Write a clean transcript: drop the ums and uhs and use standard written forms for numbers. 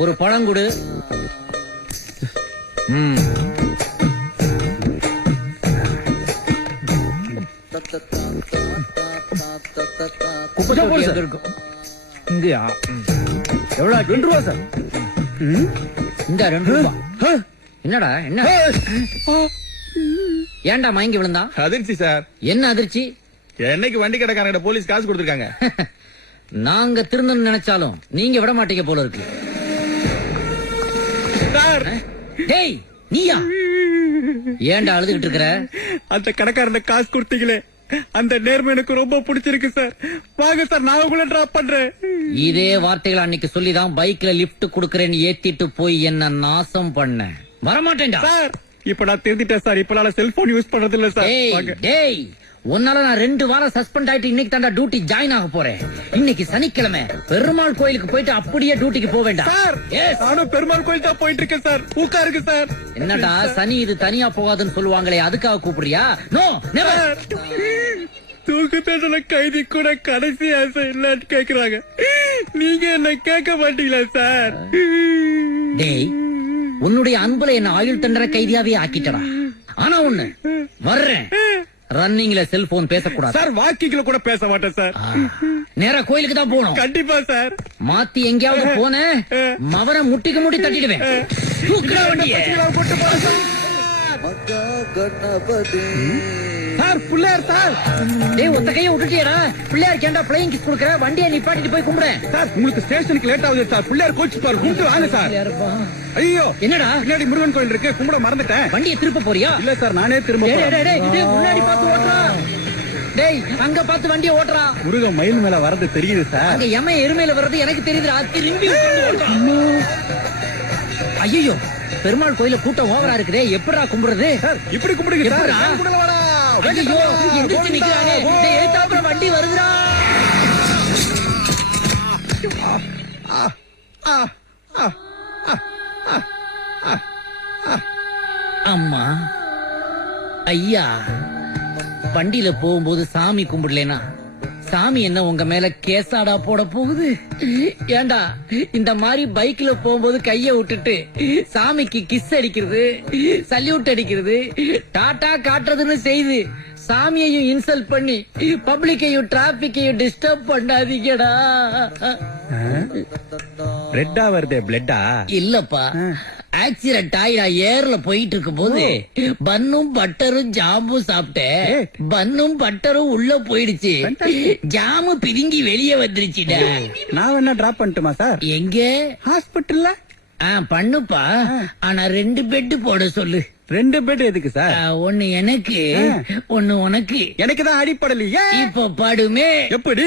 ஒரு பழம் கொடு. இங்கயா எவ்வளவு? 2 ரூபா சார். இந்த 2 ரூபா. என்னடா என்ன? ஏன்டா மயங்கி விழுந்தா? அதிர்ச்சி சார். என்ன அதிர்ச்சி? என்னைக்கு வண்டி கடைக்காரங்க போலீஸ் காசு கொடுத்திருக்காங்க. நாங்க திருந்தன்னு நினைச்சாலும் நீங்க விட மாட்டீங்க போல இருக்கு. சார். டேய் நீயா? ஏன்டா அழுதுகிட்டு இருக்கற? அந்த கடைக்காரங்க காசு கொடுத்தீங்களே அந்த நேர்மை எனக்கு ரொம்ப பிடிச்சிருக்கு சார். வாங்க சார், நான் உங்களை டிராப் பண்றேன். இதே வார்த்தைகள் அன்னைக்கு சொல்லிதான் பைக்ல லிப்ட் குடுக்கறேன்னு ஏத்திட்டு போய் என்ன நாசம் பண்ண. வரமாட்டேன்டா சார். இப்ப நான் திருந்திட்டேன் சார். இப்ப நான் செல்போன் யூஸ் பண்றது இல்ல சார். டேய் உன்னால நான் 2 வாரம் சஸ்பெண்ட் ஆயிட்டு இன்னைக்கு தாண்டா டியூட்டி ஜாயின் ஆக போறேன். இன்னைக்கு சனிக்கிழமை பெருமாள் கோயிலுக்கு போயிட்டு அப்படியே டியூட்டிக்கு போக வேண்டாம் சார். நானும் பெருமாள் கோயில் தான் போயிட்டு இருக்கேன் சார். ஊக்கா இருக்கு சார். என்னடா சனி இது தனியா போகாதுன்னு சொல்லுவாங்களே, அதுக்காக கூப்பிடுறியா? No never. தூக்கு தண்டனை கைதி கூட கடைசி ஆசை இல்லன்னு கேக்குறாங்க. நீங்க என்ன கேட்க மாட்டீங்களா சார்? டேய் உன்னுடைய அன்புல என்ன ஆயுள் தண்டனை கைதியாவே ஆக்கிட்டடா. ஆனா ஒண்ணு வர்றேன். ரன்னிங்ல செல்போன் பேசக்கூடாது சார். வாக்கிங்ல கூட பேச மாட்டேன் சார். நேரா கோயிலுக்கு தான் போகணும். கண்டிப்பா சார். மாத்தி எங்கேயாவது போன மவரை முட்டிக்கு முட்டி தட்டிடுவேன். தூக்குடா வண்டியை. Sir Pillaiyar sir. டேய் ஒத்த கையை விட்டுட்டியடா. பிள்ளையார் கேண்டா பிளைங் கிஸ் கொடுக்கற? வண்டியை நிப்பாட்டிட்டு போய் கும்பிடுறேன். சார் உங்களுக்கு ஸ்டேஷனுக்கு லேட் ஆகுது சார். பிள்ளையார் கோச்சு பாரு. கும்பிட்டு வாங்க சார். ஐயோ என்னடா? பின்னாடி முருகன் கோயில் இருக்கு, கும்பிட மறந்துட்டேன். வண்டியை திருப்ப போறியா? இல்ல சார், நானே திரும்ப முன்னாடி பார்த்து ஓட்டுறா. டேய் அங்க பார்த்து வண்டியை ஓட்டுறா. முருகன் மயில் மேல வரது தெரியுது சார். அங்க எம எருமையில வர்றது எனக்கு தெரியுதுடா. திரும்பி ஐயோ பெருமாள் கோயில கூட்டம் ஓவரா இருக்குதே, எப்படா கும்பிடுறது? இப்படி கும்பிடுங்க சார். ஐயோ எந்திரிச்சு நிக்கிறானே. டேய் ஏத்தாப்புல வண்டி வருதுடா. அம்மா ஐயா, வண்டியில போகும்போது சாமி கும்பிடலனா சாமி என்ன உங்க மேல கேசாடா போட போகுது? ஏண்டா இந்த மாதிரி பைக்ல போகும்போது கைய விட்டுட்டு சாமிக்கு கிஸ் அடிக்கிறது, சல்யூட் அடிக்கிறது, டாடா காட்டுறதுன்னு செய்து சாமியையும் இன்சல்ட் பண்ணி பப்ளிக்கையும் டிராபிக்கையும் டிஸ்டர்ப் பண்ணாதீங்கடா. பிளட்டா வருதே. பிளட்டா இல்லப்பா, ஆக்சிடென்ட் ஆகி நான் ஏர்ல போயிட்டு இருக்கும் போது பன்னும் பட்டரும் ஜாமும் சாப்பிட்டேன். பன்னும் பட்டரும் உள்ள போயிடுச்சு, ஜாமு பிதுங்கி வெளியே வந்துருச்சுடா. நான் என்ன டிராப் பண்ணட்டுமா சார்? எங்க? ஹாஸ்பிட்டல்ல. பண்ணுப்பா. ஆனா 2 பெட் போட சொல்லு. 2 பெட் எதுக்கு சார்? ஒன்னு எனக்கு, ஒன்னு உனக்கு. எனக்கு தான் அடிப்படலையே. இப்ப படுமே. எப்படி?